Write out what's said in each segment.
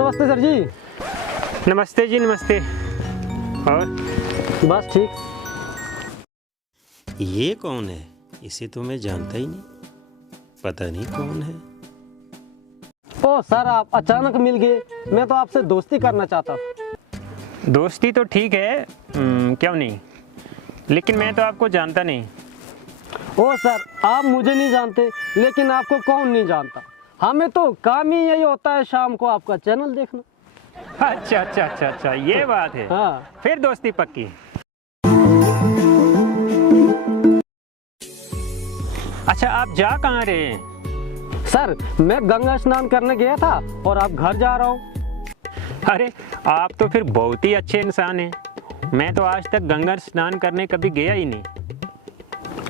नमस्ते सर जी। नमस्ते जी, नमस्ते। और बस ठीक। ये कौन है? इसे तो मैं जानता ही नहीं, पता नहीं कौन है। ओ सर, आप अचानक मिल गए। मैं तो आपसे दोस्ती करना चाहता हूँ। दोस्ती तो ठीक है, क्यों नहीं, लेकिन मैं तो आपको जानता नहीं। ओ सर, आप मुझे नहीं जानते, लेकिन आपको कौन नहीं जानता। हमें तो काम ही यही होता है शाम को आपका चैनल देखना। अच्छा अच्छा अच्छा अच्छा, ये बात है। हाँ। फिर दोस्ती पक्की। अच्छा, आप जा कहाँ रहे हैं? सर, मैं गंगा स्नान करने गया था और आप घर जा रहा हूँ। अरे, आप तो फिर बहुत ही अच्छे इंसान हैं। मैं तो आज तक गंगा स्नान करने कभी गया ही नहीं।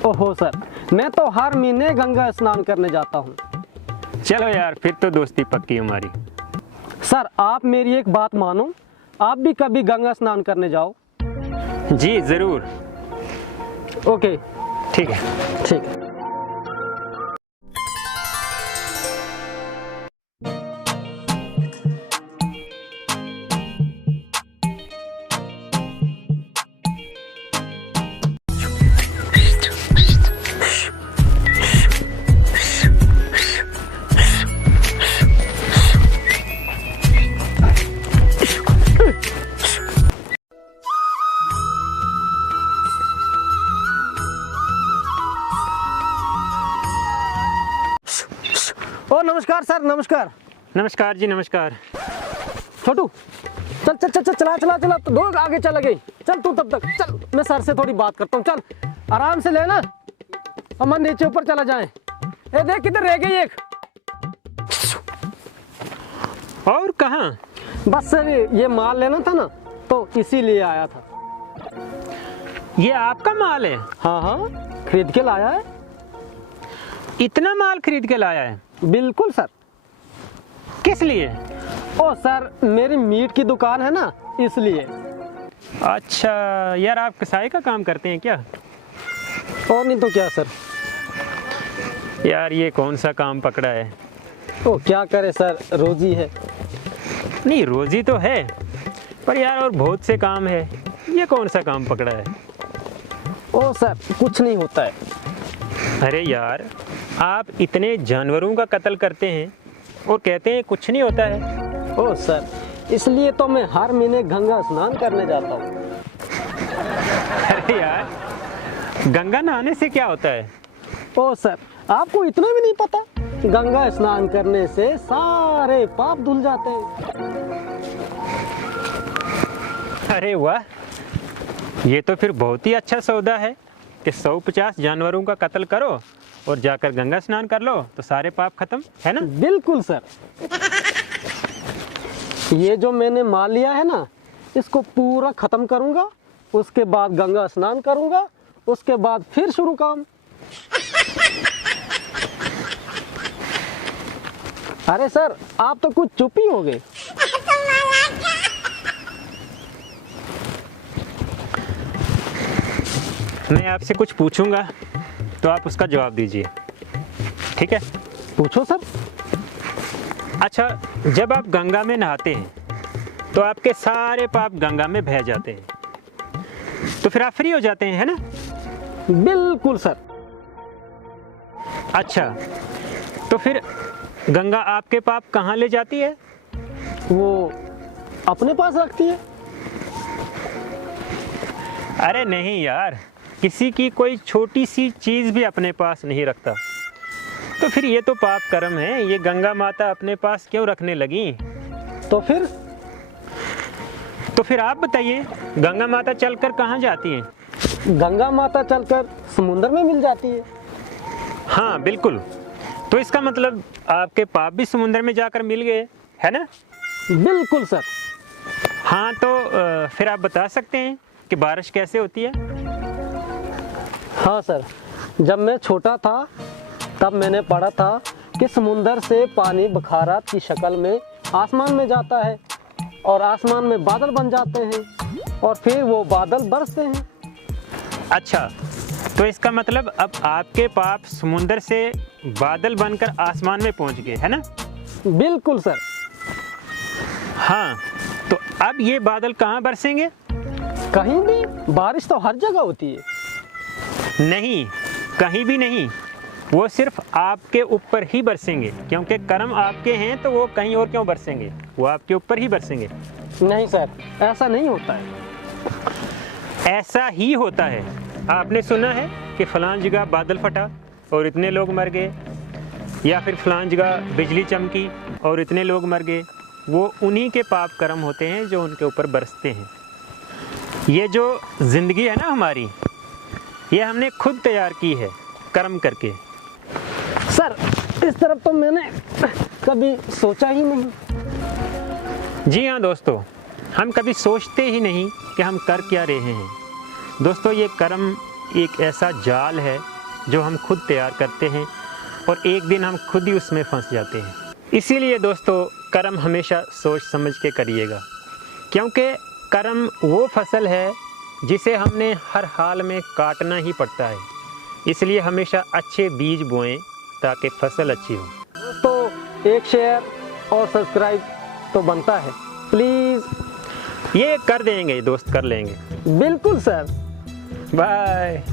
ओहो सर, मैं तो हर महीने गंगा स्नान करने जाता हूँ। चलो यार, फिर तो दोस्ती पक्की हमारी। सर, आप मेरी एक बात मानो, आप भी कभी गंगा स्नान करने जाओ। जी ज़रूर। ओके, ठीक है। ठीक है। ओ नमस्कार सर, नमस्कार। नमस्कार जी, नमस्कार। छोटू, चल चल चल चल, चला चला चला, तो दो आगे चल गई। चल तू तब तक, चल मैं सर से थोड़ी बात करता हूँ। चल आराम से लेना, हम नीचे ऊपर चला जाए। ए देख, किधर रह गई एक। और कहाँ? बस सर, ये माल लेना था ना, तो इसीलिए आया था। ये आपका माल है? हाँ हाँ, खरीद के लाया है। इतना माल खरीद के लाया है? बिल्कुल सर। किस लिए? ओ सर, मेरी मीट की दुकान है ना, इसलिए। अच्छा यार, आप कसाई का काम करते हैं क्या? और नहीं तो क्या सर। यार, ये कौन सा काम पकड़ा है? ओ क्या करे सर, रोजी है। नहीं, रोजी तो है, पर यार और बहुत से काम है। ये कौन सा काम पकड़ा है? ओ सर, कुछ नहीं होता है। अरे यार, आप इतने जानवरों का कत्ल करते हैं और कहते हैं कुछ नहीं होता है। ओ सर, इसलिए तो मैं हर महीने गंगा स्नान करने जाता हूँ। अरे यार, गंगा नहाने से क्या होता है? ओ सर, आपको इतना भी नहीं पता? गंगा स्नान करने से सारे पाप धुल जाते हैं। अरे वाह, ये तो फिर बहुत ही अच्छा सौदा है कि 150 जानवरों का कत्ल करो और जाकर गंगा स्नान कर लो तो सारे पाप खत्म, है ना? बिल्कुल सर। ये जो मैंने माल लिया है ना, इसको पूरा खत्म करूंगा, उसके बाद गंगा स्नान करूंगा, उसके बाद फिर शुरू काम। अरे सर, आप तो कुछ चुप ही हो गए। मैं आपसे कुछ पूछूंगा तो आप उसका जवाब दीजिए, ठीक है? पूछो सर। अच्छा, जब आप गंगा में नहाते हैं तो आपके सारे पाप गंगा में बह जाते हैं, तो फिर आप फ्री हो जाते हैं, है ना? बिल्कुल सर। अच्छा, तो फिर गंगा आपके पाप कहाँ ले जाती है? वो अपने पास रखती है। अरे नहीं यार, किसी की कोई छोटी सी चीज़ भी अपने पास नहीं रखता। तो फिर ये तो पाप कर्म है, ये गंगा माता अपने पास क्यों रखने लगी? तो फिर आप बताइए, गंगा माता चलकर कहाँ जाती हैं? गंगा माता चलकर समुद्र में मिल जाती है। हाँ बिल्कुल, तो इसका मतलब आपके पाप भी समुद्र में जाकर मिल गए, है ना? बिल्कुल सर। हाँ, तो फिर आप बता सकते हैं कि बारिश कैसे होती है? हाँ सर, जब मैं छोटा था तब मैंने पढ़ा था कि समुंदर से पानी बखारात की शक्ल में आसमान में जाता है और आसमान में बादल बन जाते हैं और फिर वो बादल बरसते हैं। अच्छा, तो इसका मतलब अब आपके पाप समुंदर से बादल बनकर आसमान में पहुंच गए, है ना? बिल्कुल सर। हाँ, तो अब ये बादल कहाँ बरसेंगे? कहीं भी, बारिश तो हर जगह होती है। नहीं, कहीं भी नहीं, वो सिर्फ आपके ऊपर ही बरसेंगे, क्योंकि कर्म आपके हैं तो वो कहीं और क्यों बरसेंगे, वो आपके ऊपर ही बरसेंगे। नहीं सर, ऐसा नहीं होता है। ऐसा ही होता है। आपने सुना है कि फलां जगह बादल फटा और इतने लोग मर गए, या फिर फलां जगह बिजली चमकी और इतने लोग मर गए? वो उन्हीं के पाप कर्म होते हैं जो उनके ऊपर बरसते हैं। ये जो ज़िंदगी है ना हमारी, ये हमने खुद तैयार की है कर्म करके। सर, इस तरफ तो मैंने कभी सोचा ही नहीं। जी हाँ दोस्तों, हम कभी सोचते ही नहीं कि हम कर क्या रहे हैं। दोस्तों, ये कर्म एक ऐसा जाल है जो हम खुद तैयार करते हैं और एक दिन हम खुद ही उसमें फंस जाते हैं। इसीलिए दोस्तों, कर्म हमेशा सोच समझ के करिएगा, क्योंकि कर्म वो फसल है जिसे हमने हर हाल में काटना ही पड़ता है। इसलिए हमेशा अच्छे बीज बोएं ताकि फसल अच्छी हो। तो एक शेयर और सब्सक्राइब तो बनता है, प्लीज़। ये कर देंगे दोस्त, कर लेंगे। बिल्कुल सर। बाय।